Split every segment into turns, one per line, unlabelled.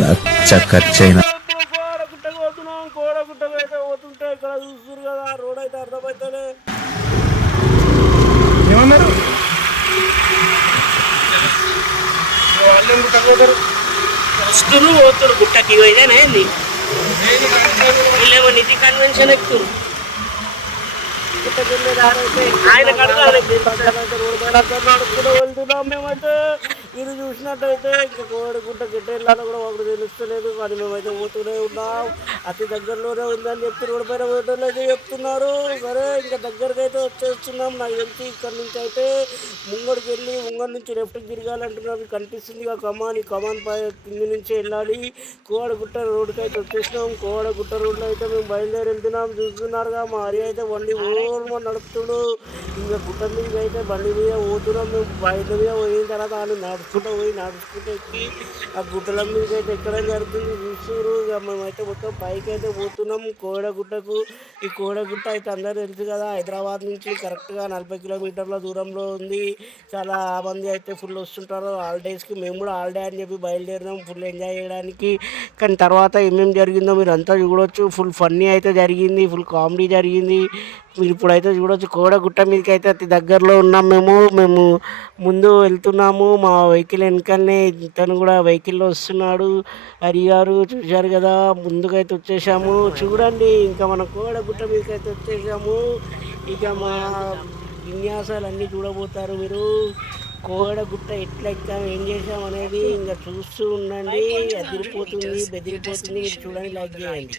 లచ్చ
ఖర్చైన ఏమన్నారు? వాళ్ళు ఎందుకు
తగ్గుతారు
వస్తులు పోతుడు గుట్టకి ఇదేనా ఏంది వీళ్ళేమో నిధి కన్వెన్షన్ ఆయన కడతాడు మేమంటే ఇది చూసినట్టయితే ఇంకా కోడిగుట్ట గిట్ట కూడా ఒకటి తెలుస్తలేదు. కానీ మేమైతే పోతూనే ఉన్నాం. అతి దగ్గరలోనే ఉందని చెప్పి రోడ్డు పైన పోయేటోళ్ళు అయితే చెప్తున్నారు. సరే ఇంకా దగ్గరకు అయితే వచ్చేస్తున్నాం. నాకు తెలిసి ఇక్కడ నుంచి అయితే ముంగడికి వెళ్ళి ముంగడి నుంచి లెఫ్ట్కి తిరగాలంటున్నారు. కనిపిస్తుంది ఆ కమాన్ ఈ కమాన్ పై కింది నుంచి వెళ్ళాలి. కోడగుట్ట రోడ్డుకి అయితే వచ్చేసినాం. కోడగుట్ట రోడ్లో అయితే మేము బయలుదేరి వెళ్తున్నాం. చూస్తున్నారుగా మా హరి అయితే బండి ఓర్మ నడుపుతుడు. ఇంకా గుట్ట మీదకి అయితే బండి మీద పోతున్నాం. మేము బయట మీద పోయిన తర్వాత వాళ్ళు నడుచుకుంటూ పోయి నడుచుకుంటూ ఎక్కి ఆ గుట్టల మీద అయితే ఎక్కడం జరుగుతుంది చూస్తున్నారు ఇక మేమైతే మొత్తం పైకి అయితే పోతున్నాం కోడగుట్టకు. ఈ కోడగుట్ట అయితే అందరూ తెలుసు కదా హైదరాబాద్ నుంచి కరెక్ట్గా నలభై కిలోమీటర్ల దూరంలో ఉంది. చాలా మంది అయితే ఫుల్ వస్తుంటారు. హాలిడేస్కి మేము కూడా హాలిడే అని చెప్పి బయలుదేరినాం ఫుల్ ఎంజాయ్ చేయడానికి. కానీ తర్వాత ఏమేమి జరిగిందో మీరు అంతా చూడొచ్చు. ఫుల్ ఫన్నీ అయితే జరిగింది ఫుల్ కామెడీ జరిగింది. మీరు ఇప్పుడైతే చూడొచ్చు కోడగుట్ట మీదకి అయితే అతి దగ్గరలో ఉన్నాం మేము. మేము ముందు వెళ్తున్నాము మా వెహికల్ వెనకాలనే ఇతను కూడా వెహికల్లో వస్తున్నాడు. హరి గారు చూశారు కదా ముందుగా అయితే వచ్చేసాము. చూడండి ఇంకా మన కోడగుట్ట మీదకి అయితే వచ్చేసాము. ఇక మా విన్యాసాలు అన్నీ చూడబోతారు మీరు. కోడగుట్ట ఎట్లా ఎక్కాము ఏం చేసాం అనేది ఇంకా చూస్తూ ఉండండి. అదిరిపోతుంది బెదిరిపోతుంది. చూడండి లైక్ చేయండి.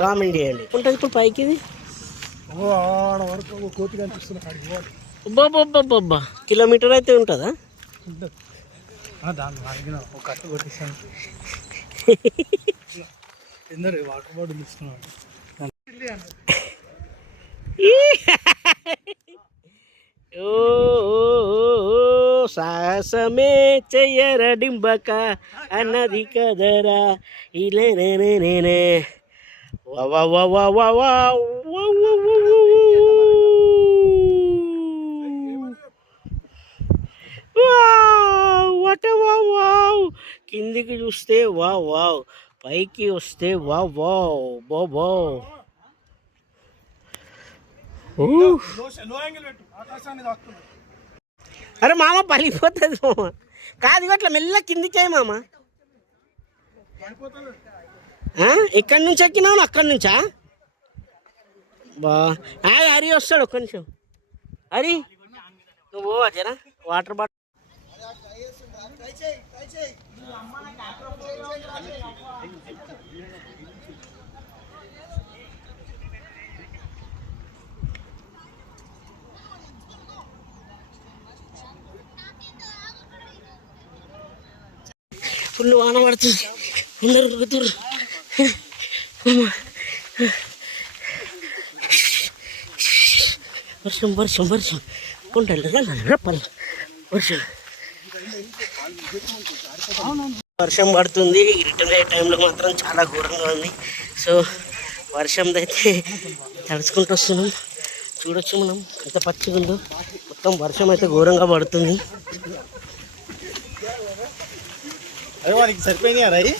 కామెంట్ చేయండి. ఉంటుంది ఇప్పుడు పైకి ఇది?
కోతి కనిపిస్తుంది
కిలోమీటర్ అయితే ఉంటుందా?
దాన్ని అడిగిన ఒక కట్టు కొట్టిస్తాను ఎందరు వాటర్ బాటిల్
ఓ, సాహసమే చెయ్యరడింబక అన్నది కదరా ఇలేనే వా వా వా వా వా వా వా వా వావ్ వావ్. కిందికి చూస్తే వావ్ వావ్. పైకి వస్తే వావ్ వావ్. బో బో. అరే మామ పలిపోతుంది మామ. కాదు అట్లా మెల్ల కిందికి అయ్యి మామ? ఎక్కడి నుంచి ఎక్కినావు అక్కడి నుంచా? బా. హరి వస్తాడు ఒక్క నిమిషం. హరి. నువ్వు జరా వాటర్ బాటిల్ ఫుల్ వాన పడుతుంది. అందరు ఉరుకుతుర్రు వర్షం వర్షం వర్షం. కొండలు రప్పలు వర్షం. వర్షం పడుతుంది. రిటర్న్ అయ్యే టైంలో మాత్రం చాలా ఘోరంగా ఉంది. సో వర్షంతో అయితే తడుచుకుంటూ వస్తున్నాం. చూడొచ్చు మనం ఎంత పచ్చిగా ఉందో. మొత్తం వర్షం అయితే ఘోరంగా పడుతుంది.
అదే సరిపోయినాయి